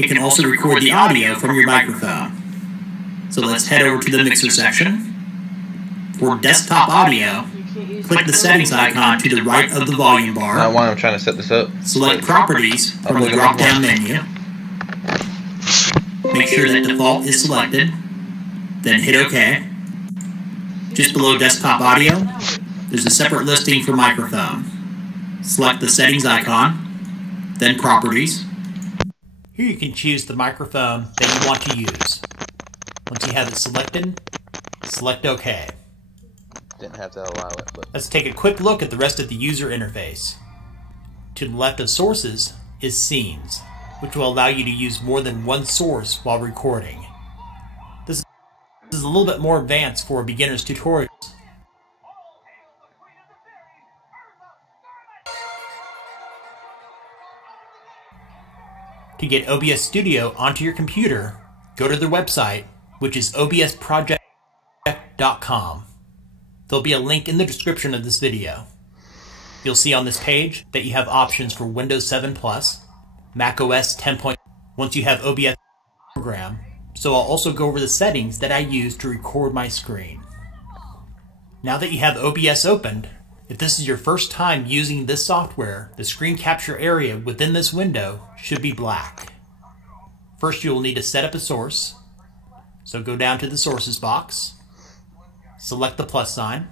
It can also record the audio from your microphone. So let's head over to the mixer section. For desktop audio, click the settings icon to the right of the volume bar. Not why I'm trying to set this up. Select Properties from the drop-down menu. Make sure that default is selected, then hit OK. Just below desktop audio, there's a separate listing for microphone. Select the settings icon, then Properties. Here you can choose the microphone that you want to use. Once you have it selected, select OK. Didn't have to allow it, but let's take a quick look at the rest of the user interface. To the left of Sources is Scenes, which will allow you to use more than one source while recording. This is a little bit more advanced for beginners tutorials. To get OBS Studio onto your computer, go to their website, which is obsproject.com. There'll be a link in the description of this video. You'll see on this page that you have options for Windows 7 Plus, Mac OS 10. Once you have OBS program, so I'll also go over the settings that I use to record my screen. Now that you have OBS opened, if this is your first time using this software, the screen capture area within this window should be black. First, you will need to set up a source. So go down to the Sources box, select the plus sign.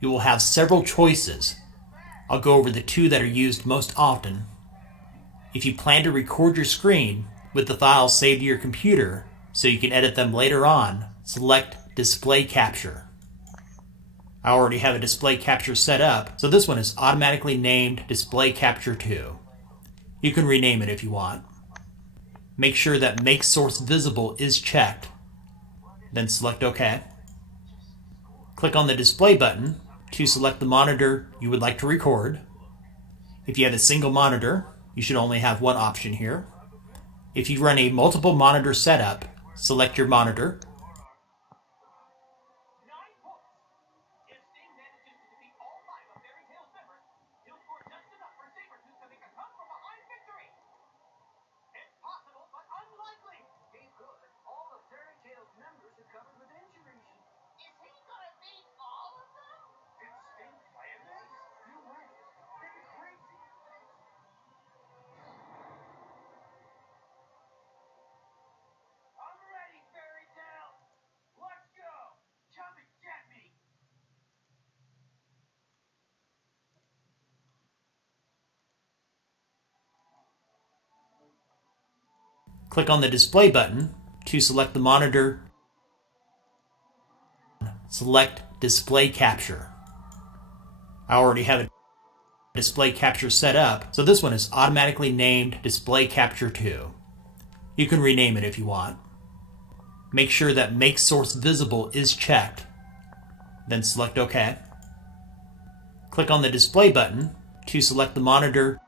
You will have several choices. I'll go over the two that are used most often. If you plan to record your screen with the files saved to your computer so you can edit them later on, select Display Capture. I already have a Display Capture set up, so this one is automatically named Display Capture 2. You can rename it if you want. Make sure that Make Source Visible is checked, then select OK. Click on the Display button to select the monitor you would like to record. If you have a single monitor, you should only have one option here. If you run a multiple monitor setup, select your monitor. Click on the Display button to select the monitor. Select Display Capture. I already have a Display Capture set up, so this one is automatically named Display Capture 2. You can rename it if you want. Make sure that Make Source Visible is checked, then select OK. Click on the Display button to select the monitor.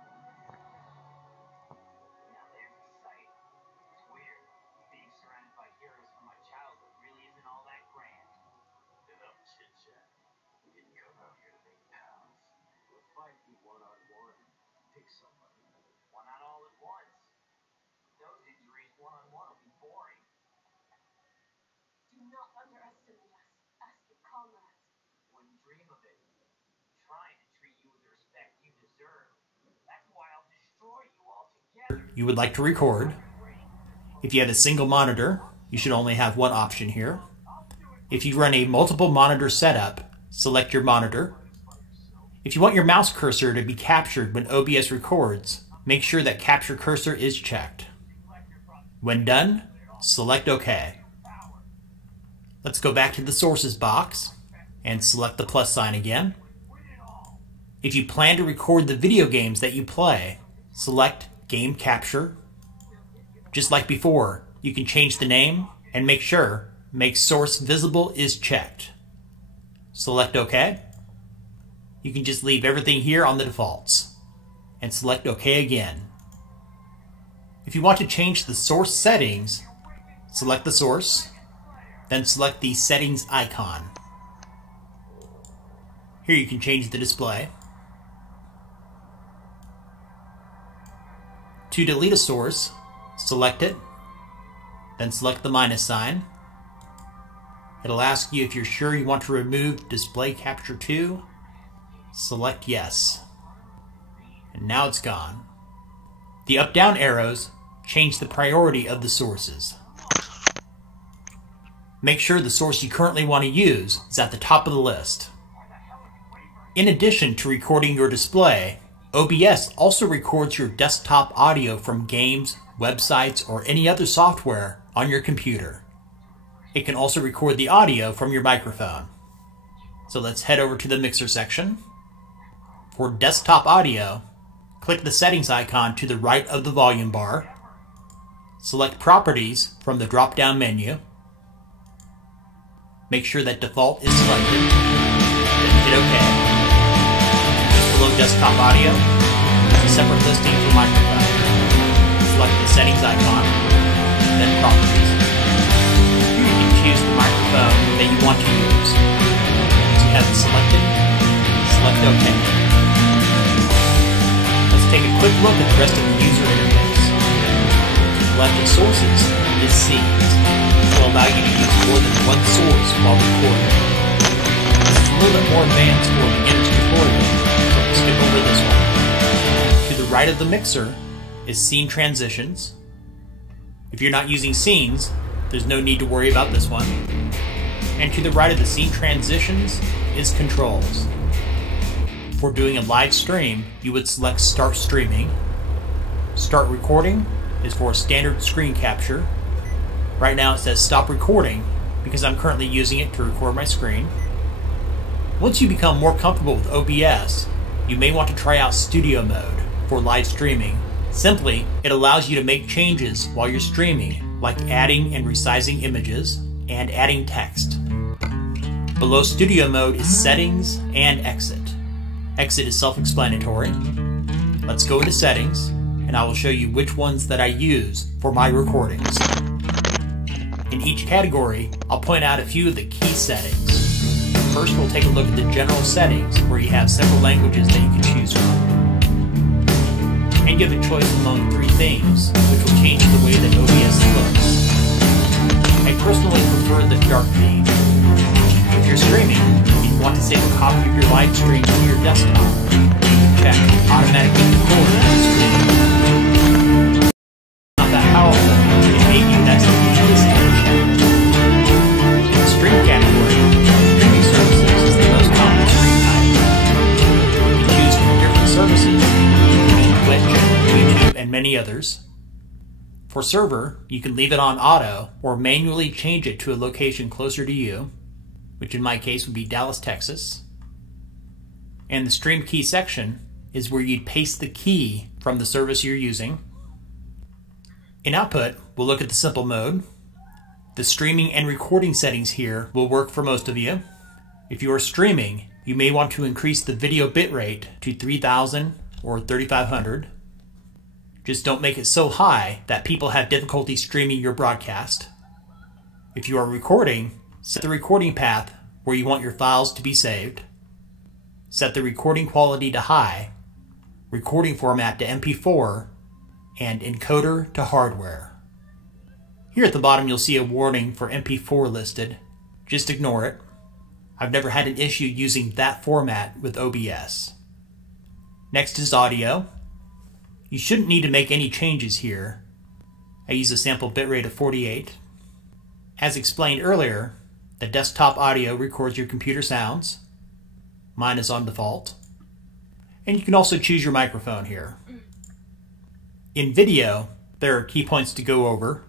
You would like to record. If you have a single monitor, you should only have one option here. If you run a multiple monitor setup, select your monitor. If you want your mouse cursor to be captured when OBS records, make sure that Capture Cursor is checked. When done, select OK. Let's go back to the Sources box and select the plus sign again. If you plan to record the video games that you play, select Game Capture. Just like before, you can change the name and make sure Make Source Visible is checked. Select OK. You can just leave everything here on the defaults and select OK again. If you want to change the source settings, select the source, then select the settings icon. Here you can change the display. To delete a source, select it, then select the minus sign. It'll ask you if you're sure you want to remove Display Capture 2. Select yes. And now it's gone. The up-down arrows change the priority of the sources. Make sure the source you currently want to use is at the top of the list. In addition to recording your display, OBS also records your desktop audio from games, websites, or any other software on your computer. It can also record the audio from your microphone. So let's head over to the mixer section. For desktop audio, click the settings icon to the right of the volume bar. Select Properties from the drop-down menu. Make sure that Default is selected. Then hit OK. Below desktop audio, there's a separate listing for microphone. Select the settings icon, then Properties. Here you can choose the microphone that you want to use. Once you have it selected, select OK. Let's take a quick look at the rest of the user interface. Select the sources is scenes. This will allow you to use more than one source while recording. This is a little bit more advanced for a beginner's tutorial, so we'll skip over this one. To the right of the mixer is Scene Transitions. If you're not using scenes, there's no need to worry about this one. And to the right of the Scene Transitions is Controls. For doing a live stream, you would select Start Streaming. Start Recording is for standard screen capture. Right now it says Stop Recording because I'm currently using it to record my screen. Once you become more comfortable with OBS, you may want to try out Studio Mode for live streaming. Simply, it allows you to make changes while you're streaming, like adding and resizing images and adding text. Below Studio Mode is Settings and Exit. Exit is self-explanatory. Let's go into Settings, and I will show you which ones that I use for my recordings. In each category, I'll point out a few of the key settings. First, we'll take a look at the general settings, where you have several languages that you can choose from. And you have a choice among 3 themes, which will change the way that OBS looks. I personally prefer the dark theme. If you're streaming, and you want to save a copy of your live stream to your desktop, check Automatically Record on the screen. Not that powerful, it may be best to use this option. In the stream category, streaming services is the most common stream type. You can choose from different services, including Twitch, YouTube, and many others. For server, you can leave it on auto or manually change it to a location closer to you, which in my case would be Dallas, Texas. And the stream key section is where you'd paste the key from the service you're using. In output, we'll look at the simple mode. The streaming and recording settings here will work for most of you. If you are streaming, you may want to increase the video bitrate to 3000 or 3500. Just don't make it so high that people have difficulty streaming your broadcast. If you are recording, set the recording path where you want your files to be saved. Set the recording quality to high, recording format to MP4, and encoder to hardware. Here at the bottom you'll see a warning for MP4 listed. Just ignore it. I've never had an issue using that format with OBS. Next is audio. You shouldn't need to make any changes here. I use a sample bitrate of 48. As explained earlier, the desktop audio records your computer sounds. Mine is on default. And you can also choose your microphone here. In video, there are key points to go over.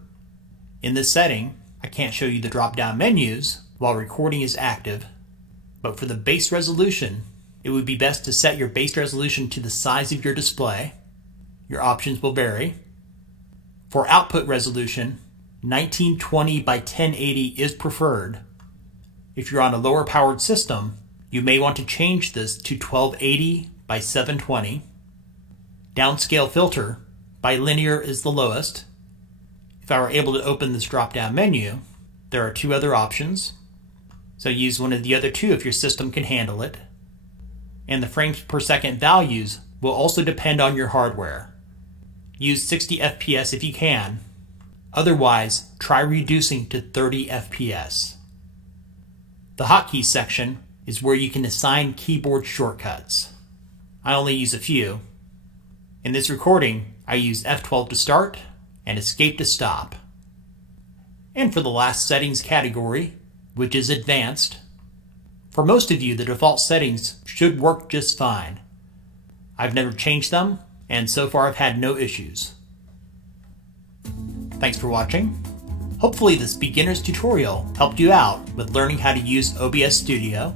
In this setting, I can't show you the drop-down menus while recording is active, but for the base resolution, it would be best to set your base resolution to the size of your display. Your options will vary. For output resolution, 1920 by 1080 is preferred. If you're on a lower powered system, you may want to change this to 1280 by 720. Downscale filter, bilinear is the lowest. If I were able to open this drop-down menu, there are 2 other options. So use one of the other 2 if your system can handle it. And the frames per second values will also depend on your hardware. use 60 FPS if you can. Otherwise, try reducing to 30 FPS. The hotkeys section is where you can assign keyboard shortcuts. I only use a few. In this recording, I use F12 to start and Escape to stop. And for the last settings category, which is advanced, for most of you the default settings should work just fine. I've never changed them, and so far I've had no issues. Thanks for watching. Hopefully this beginner's tutorial helped you out with learning how to use OBS Studio.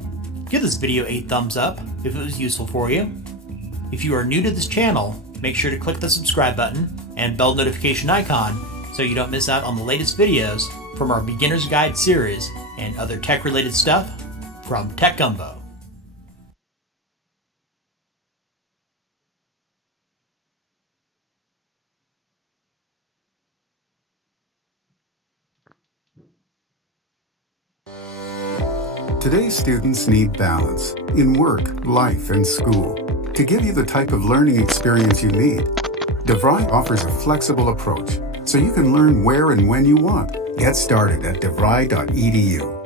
Give this video a thumbs up if it was useful for you. If you are new to this channel, make sure to click the subscribe button and bell notification icon so you don't miss out on the latest videos from our Beginner's Guide series and other tech-related stuff from Tech Gumbo. Today's students need balance in work, life, and school. To give you the type of learning experience you need, DeVry offers a flexible approach so you can learn where and when you want. Get started at devry.edu.